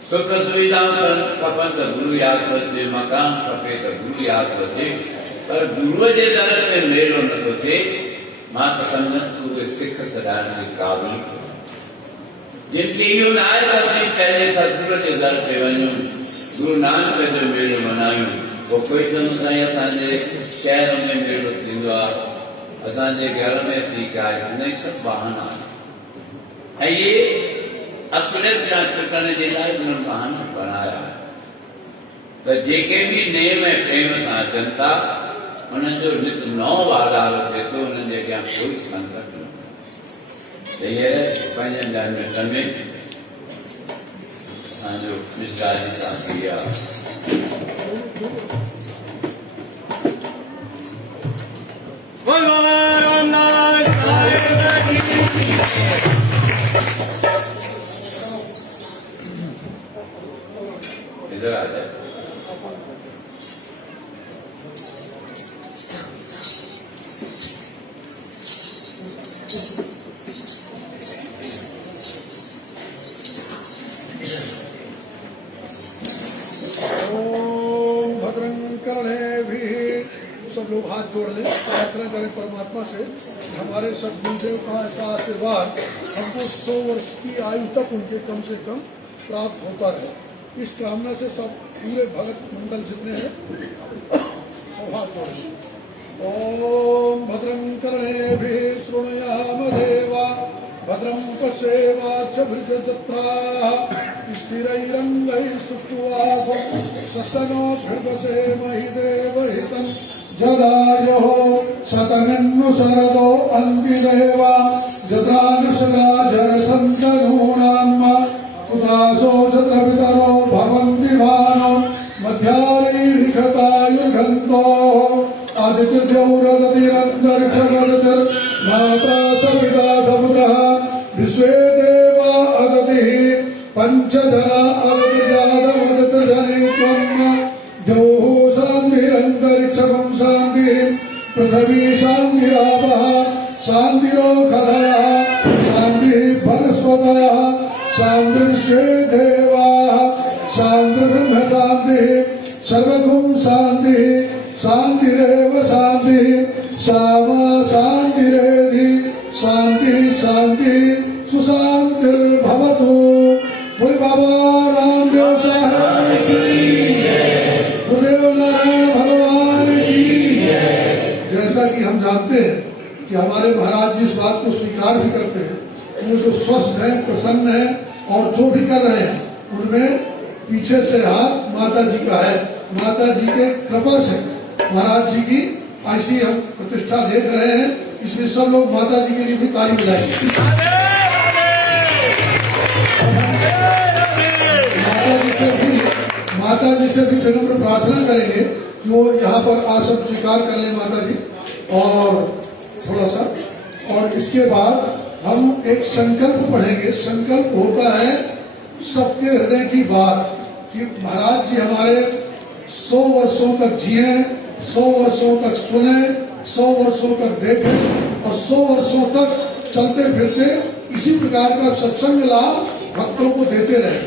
सुख सुविधाऊं खपनि त गुरू यादि थो अचे, मकान खपे त गुरू यादि थो अचे, पर गुरूअ जे दर ते मेलो नथो थिए। मां त सम्झंदुसि उहे सिख सॾाइण जे क़ाबिल जिनखे इहो न आहे त असीं पंहिंजे सतगुरू जे दर ते वञूं, गुरू नानक जो मेलो मनायूं। पोइ कोई चवंदो साईं असांजे शहर में मेलो थींदो आहे, असांजे घर में सीख आहे, न सभु बहाना आहे। ऐं इहे असुलियत जा छुटण जे लाइ उन्हनि बहाना बनाया त जेके बि नेम ऐं प्रेम सां अचनि था उन्हनि जो नित नओं वाधारो थिए थो, उन्हनि जे अॻियां कोई संकट न। हींअर पंहिंजनि ॾहनि मिंटनि में असांजो मिसरा जी साथी आहे। इधर आ जाए। ओम भद्रं कर्णेभिः। सब लोग हाथ जोड़ लें, प्रार्थना करें परमात्मा से। हमारे सदगुरुदेव का ऐसा आशीर्वाद हमको 100 वर्ष की आयु तक उनके कम से कम प्राप्त होता रहे, इस कामना से सब पूरे भगत मंडल जितने हैं सब हाथ जोड़ लें। ओम भद्रं कर्णेभिः शृणुयाम देवा, भद्रं पश्येमाक्षभिर्जत्राः स्थिरैरङ्गैः स्तुष्ट्वा सस्तनो भृगसेमहि देवहितं जदायुः शतमिन्नु शरदो अन्तिदेवा जत्रानुसराजरसन्तनूनां पुत्रासो जत्र पितरो भवन्ति भानो मध्यालीरिखतायुर्घन्तो आदित्यद्यौरदतिरन्तरिक्षमदतिर्माता सविता समुद्रः विश्वे देवा अदतिः पंचधरा अदतिर्जातमदतिर्जनित्वं द्यौः शान्तिरन्तरिक्षकं शान्तिः पृथिवी शान्तिरापः शान्तिरोषधयः शान्तिः वनस्पतयः शान्तिर्विश्वे देवाः शान्तिर्ब्रह्म शान्तिः सर्वगुं शान्तिः शान्तिरेव शान्तिः सामा शान्तिरेधि शान्तिः शान्तिः सुशान्तिर्भवतु। बोले बाबा रामदेव साहब की, गुरुदेव नारायण भगवान की। जैसा कि हम जानते हैं कि हमारे महाराज जी इस बात को स्वीकार भी करते हैं, वो जो स्वस्थ है, प्रसन्न है और जो भी कर रहे हैं उनमें पीछे से हाथ माता जी का है। माता जी के कृपा से महाराज जी की ऐसी हम प्रतिष्ठा देख रहे हैं, इसलिए सब लोग माता जी के लिए भी ताली बजाएंगे। माता जी से भी विनम्र प्रार्थना करेंगे कि वो यहाँ पर आसन स्वीकार कर लें माता जी। और थोड़ा सा, और इसके बाद हम एक संकल्प पढ़ेंगे। संकल्प होता है सबके हृदय की बात कि महाराज जी हमारे 100 वर्षों तक जिए, 100 वर्षों तक सुने, 100 वर्षों तक देखे और 100 वर्षों तक चलते फिरते इसी प्रकार का सत्संग लाभ भक्तों को देते रहे।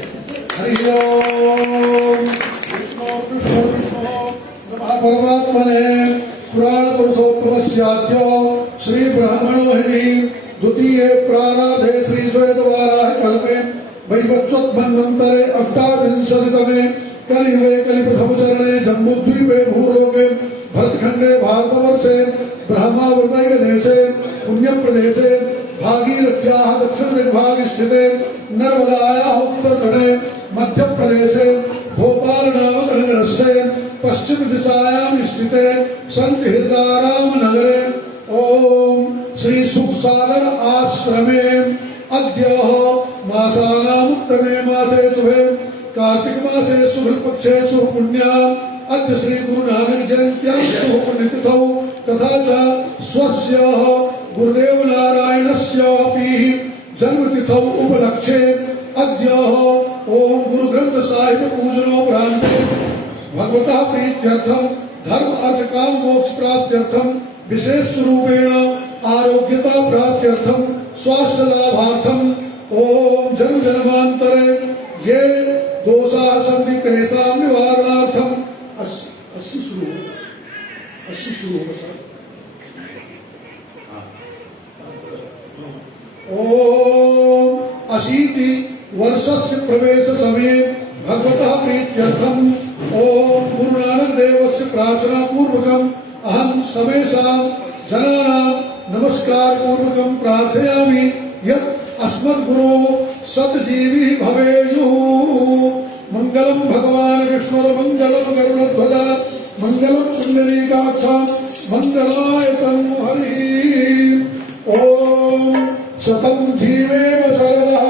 हरि ओम। विष्णु कृष्ण विष्णु नमः परमात्मने पुराण पुरुषोत्तमस्याद्यो श्री ब्राह्मणोहिनी द्वितीय प्राराधे श्री द्वैतवाराह कल्पे वैवस्वतमन्वन्तरे अष्टाविंशतितमे कलियुगे कलिप्रथम चरणे जम्बूद्वीपे भूलोके भरतखंडे भारतवर्षे ब्रह्मावृतैक देशे पुण्यप्रदेशे भागीरथ्याः दक्षिण दिग्भागे स्थिते नर्मदायाः उत्तरतटे मध्यप्रदेशे भोपाल नामक नगरस्थे पश्चिम दिशायां स्थिते संत हृदाराम नगरे ओम श्री सुखसागर आश्रमे अद्य मासानामुत्तमे मासे शुभे कार्तिक मासे शुक्ल पक्षे शुभ पुण्याम् अद्य श्री गुरु नानक जयंत्यां शुभ पुण्यतिथौ तथा च स्वस्य गुरुदेव नारायणस्यापि जन्मतिथौ उपलक्ष्ये अद्य ओम गुरु ग्रंथ साहिब पूजनोपरान्ते भगवतः प्रीत्यर्थम धर्म अर्थ काम मोक्ष प्राप्त्यर्थम विशेष रूपेण आरोग्यता प्राप्त्यर्थम स्वास्थ्य लाभार्थम ओम जन्म जन्मांतरे ये दोषा सन्ति तेषां निवारणार्थम 80 शुरू होगा सर। ओम 80 वर्षस्य प्रवेश समय भगवतः प्रीत्यर्थम ओम गुरु नानक देवस्य प्रार्थना पूर्वकम अहम समेषां जनानां नमस्कार पूर्वकम प्रार्थयामि यत् अस्मद्गुरो सतजीवी भवेयुः। मंगलम भगवान विष्णु मंगलम गरुड़ध्वज मंगलम पुंडरीकाक्ष मंगलाय तनु हरिः। ओम शतं जीवेम शरदः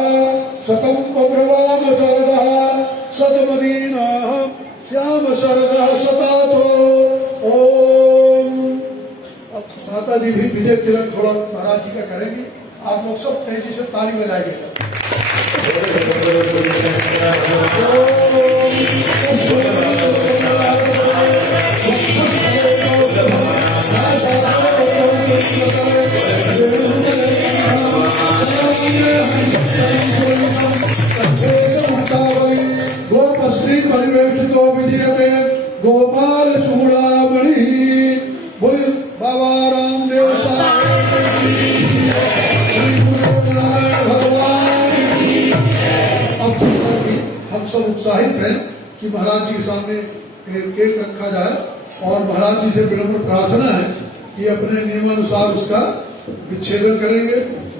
शतं पब्रवाम शरदः शतमदीनाः श्याम शरदः शतातो। ओम माता जी भी विजय तिलक थोड़ा महाराज जी का करेंगी। आप लोग सब तेजी से ताली बजाइएगा। गोपश्री परिवेशितो विजयते गोपाल चूड़ामणि। बोले बाबा रामदेव भगवान। हम सब उत्साहित हैं कि महाराज जी के सामने केक रखा जाए और महाराज जी से विनम्र प्रार्थना है कि अपने नियमानुसार उसका विच्छेदन करेंगे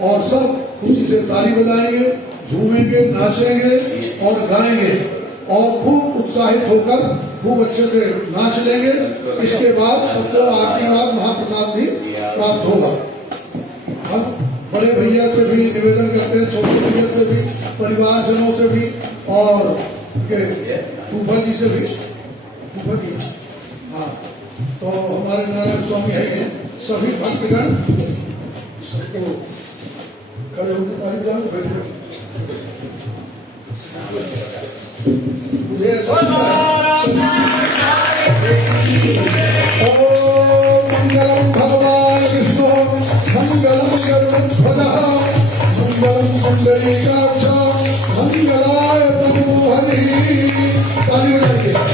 और सब खुशी से ताली बजाएंगे, झूमेंगे, नाचेंगे और गाएंगे और खूब उत्साहित होकर खूब अच्छे से नाच लेंगे। इसके बाद सबको आरती के बाद महाप्रसाद भी प्राप्त होगा। हम बड़े भैया से भी निवेदन करते हैं, छोटे भैया से भी, परिवारजनों से भी और फूफा जी से भी। फूफा जी हाँ, तो हमारे नारायण स्वामी है, सभी भक्तगण सबको खड़े होकर ताली बजाओ, बैठे मुझे मंगलम भगवान विष्णु मंगलम गरुड़ध्वजः मंगलम पुंडरीकाक्ष मंगलाय तनु हरिः। ताली बजाइए।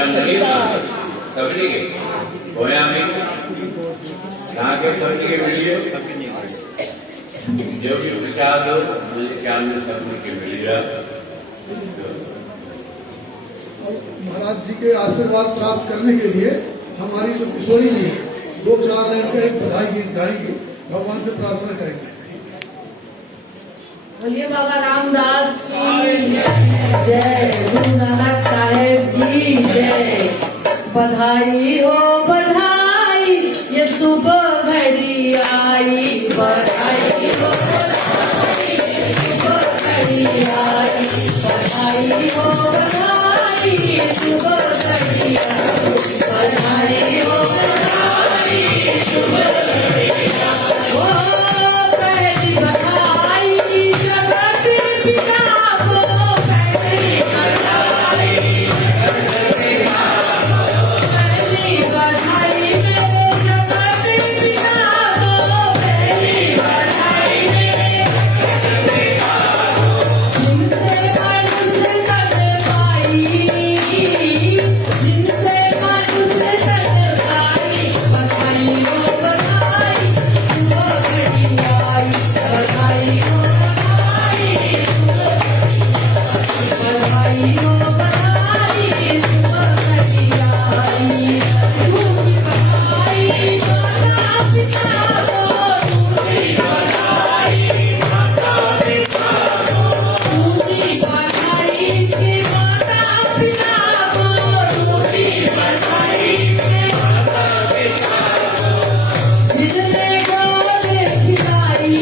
प्रसाद नहीं था सभी के गोया में कहाँ के सभी के मिलिए जो भी प्रसाद हो मुझे क्या में सभी के मिलेगा महाराज जी के आशीर्वाद प्राप्त करने के लिए हमारी जो किशोरी जी है 2-4 लाइन का एक बधाई गीत गाएंगे, भगवान से प्रार्थना करेंगे। बोलिए बाबा रामदास की जय, गुरु नानक साहेब की जय। बधाई हो बधाई, ये सुबह घड़ी आई, बधाई हो बधाई, सुबह घड़ी आई, बधाई हो बधाई, सुबह घड़ी आई, बधाई हो बधाई, सुबह घड़ी आई। ओ पहली बधाई जगत पिता को, पहली बधाई पहली बधाई मेरे जगत पिता को, पहली बधाई जिनसे मनुष्य कर पाई, जिनसे मनुष्य कर पाई, बधाई हो बधाई, सुबह घड़ी आई, बधाई हो बधाई, बधाई हो बधाई, सुबह घड़ी आई। दूरी बधाई माता पिता को, दूरी बधाई माता पिता को, दूरी बधाई के माता पिता को, दूरी बधाई के माता पिता को। जिसने गोद खिलाई,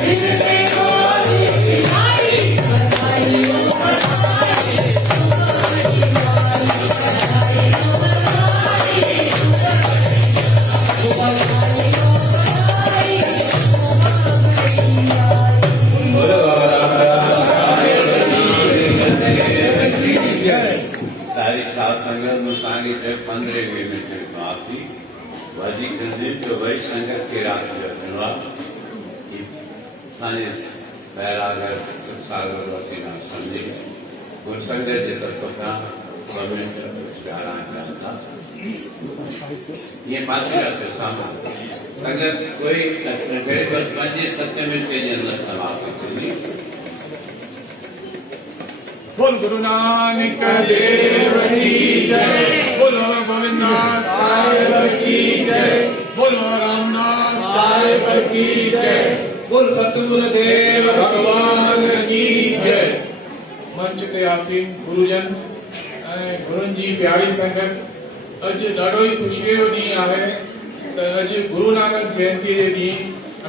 जिसने गोद खिलाई, बधाई हो बधाई, सुबह घड़ी आई, बधाई हो बधाई, सुबह घड़ी हो बधाई, सुबह घड़ी आई। बोलो बाबा रामदास सारी सात संगत में सांगी से 15वीं में समाप्ति वाजी करने तो वही संगत के राशि रचना साने बैरागर सागर वसीना समझे गुरु संगत के तत्व का गवर्नमेंट प्यारा जानता ये बातें करते सामा संगत कोई मेरे बस पंजे सत्य में के जन्म समाप्त करनी बोल गुरु नानक देव की जय, बोलो गोविंदा साहेब की जय, बोलो रामदास साहेब की जय, बोल सतगुरु देव भगवान की जय। मंच ते आसीन गुरुजन ऐं गुरुनि जी प्यारी संगत, अॼु ॾाढो ई ख़ुशीअ जो ॾींहुं आहे त अॼु गुरु नानक जयंती जे ॾींहुं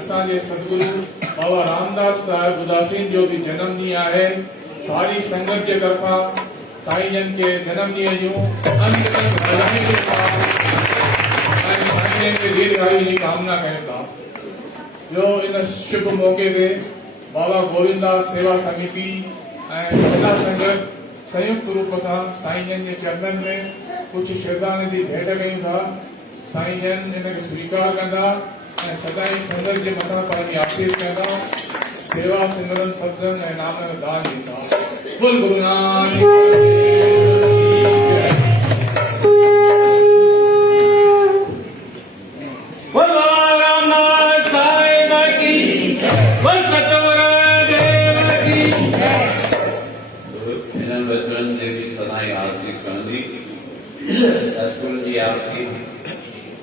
असांजे सतगुरु बाबा रामदास साहिब उदासीन जो बि जनम ॾींहुं आहे। सारी संगत के तरफा साईं जन के जन्म ॾींहं जूं अनंत बधाई के साथ साईं जन के दीर्घायु की कामना कयूं था। जो इन शुभ मौके ते बाबा गोविंदास सेवा समिति ऐं महिला संगत संयुक्त रूप सां साईं जन के चरणन में कुछ श्रद्धांजलि भेंट कयूं था। साईं जन इनके स्वीकार कंदा ऐं सदाई संगत जे मथां पंहिंजी आशीष कंदा। सेवा सिमरन सत्संग ऐं नाम जो दान ॾींदा। बोल गुरु नानक देव की जय। बोल बाबा रामदास साहिब की जय, बोल सतगुरु देव की जय। इन्हनि वचननि जे बि सदाई आसीस रहंदी। सतगुरु जी आसीस,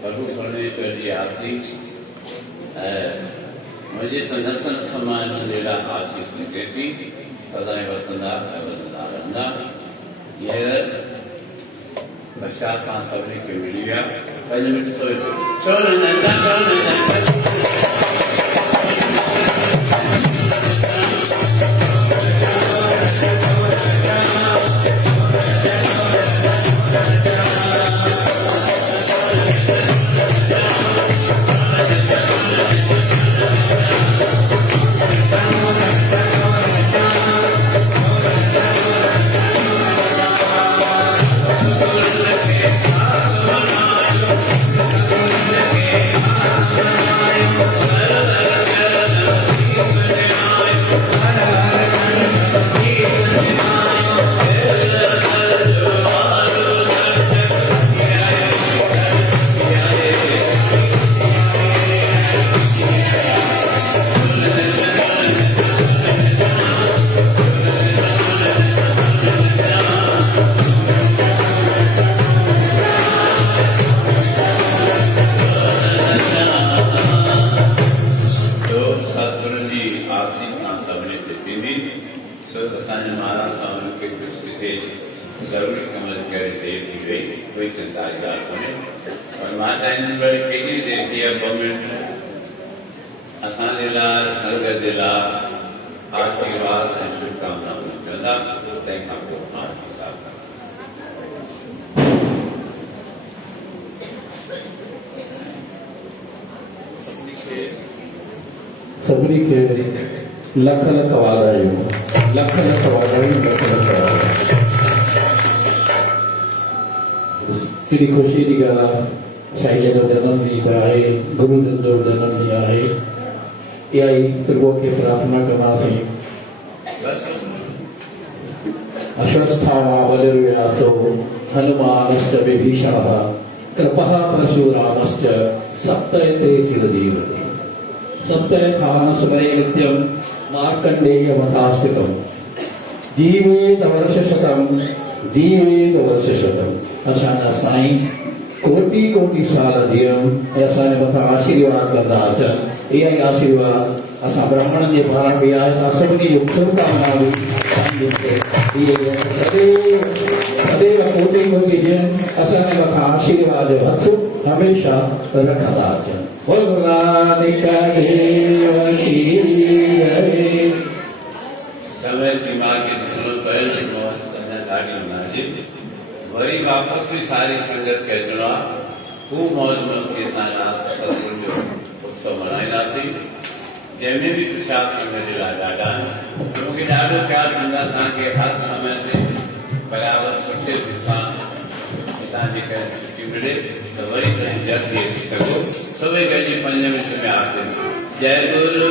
प्रभु परमेश्वर जी आसीस मुझे तो नसन समान लेला आशीष निके थी सदाई वसंदा वसंदा रहंदा। ये बरसात का सभी के मिली गया 5 मिनट सोचो चलो नंदा जय। कोई चिंता की ॻाल्हि कोन्हे और मां चाहींदुमि वरी केॾी देरि थी आहे 2 मिंट असांजे लाइ संगत जे लाइ आशीर्वाद ऐं शुभकामनाऊं कंदा तंहिंखां पोइ मां हिसाब सभिनी खे लख लख वाधायूं लख लख वाधायूं लख लख वाधायूं केॾी ख़ुशी जी ॻाल्हि आहे साईं जो जनम ॾींहुं आहे गुरू जन जो जनम ॾींहुं आहे इहा ई प्रभु खे प्रार्थना कंदासीं अश्वस्थामा बलिर्व्यासो हनुमानश्च विभीषणः कृपः परशुरामश्च सप्तैते चिरजीवति सप्तैथानसमये नित्यं मार्कण्डेयवधास्तितं जीवेत वर्षशतम् असांजा साईं कोटि कोटि साल जीवन ऐं असांजे मथां आशीर्वाद कंदा अचनि इहा ई आशीर्वाद असां ब्राह्मणनि जे पारां बि आहे तव्हां सभिनी जूं शुभकामनाऊं सदैव सदैव कोटि कोटि ॾियनि असांजे मथां आशीर्वाद जो हथ हमेशह रखंदा अचनि बोल गुरु नानक देव की जय। समय सीमा के ॾिसणो पए ॾाढी नाज़िब वरी वापस भी सारी संगत खे अचिणो आहे ख़ूब मौज मस्तीअ सां राति जो उत्सव मल्हाईंदासीं जंहिंमें बि प्रसाद संगत जे लाइ ॾाढा आहिनि मूंखे ॾाढो ख़्यालु थींदो आहे तव्हांखे हर समय ते बराबरि सुठे दिलि सां हितां जेकर छुटी मिले त वरी तव्हां जल्दी अची सघो सभई गॾिजी 5 मिंट में आरती जय गुरु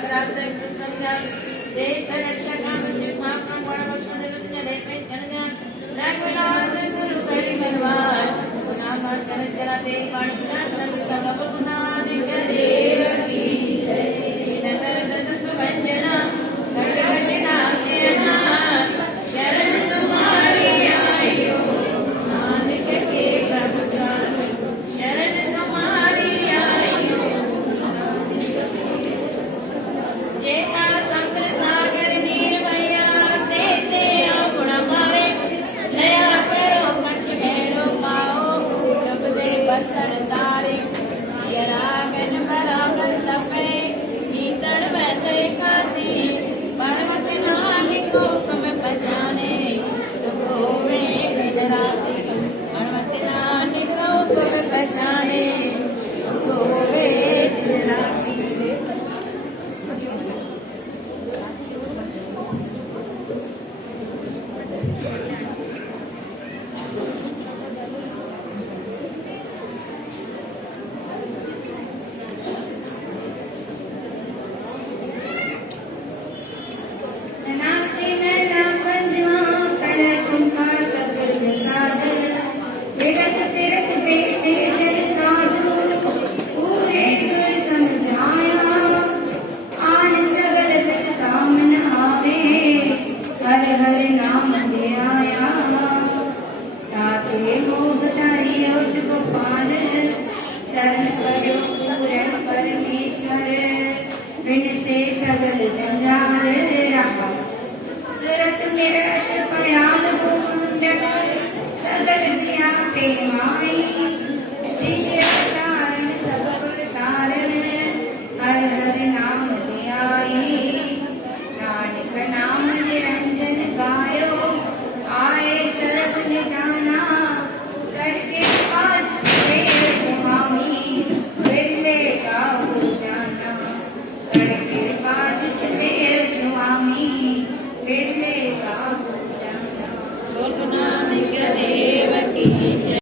प्राप्त संज्ञा देश रक्षा काम स्थापना बड़ा वर्षों दे दे पेंशन ज्ञान रघुनाथ गुरु करी बलवान नाम चल चला दे बाण संत रघुनाथ देव की जय नगर नंद वंदना घट घट नाम लेना शरण तुम्हारी आयो नानक के प्रभु शरण तुम्हारी आयो चेता समुद्र सागर नीर मैया देते गुण मारे दया करो कछ मेरो पाओ जब दे बंधन तारे ये रागन बराबर तपे नीतड़ बहते खाती पर्वत नानिको कम पहचाने सुखो में दिन राति पर्वत नानिको कम पहचाने सुखो में दिन राति नासे मैला पंजवा पर कुंकार सतगुर प्रसाद विरत फिरत बेटे जल साधु पूरे गुर समझाया आन सगल बिन काम न आवे हर हर नाम दे आया ताते मोह तारी उठ गोपाल शरण करो पूरन परमेश्वर बिन से सगल जंजाल रहा सुरत मिरत पयाल मुंडन सगल व्यापे माई जिय तारण सब गुण तारण हर हर नाम ध्याई नानक नाम निरंजन गायो आए सर्व निधाना करके आज से स्वामी बिरले का जाना करके आज से स्वामी बिरले का जाना लोकनाथ देव की जय।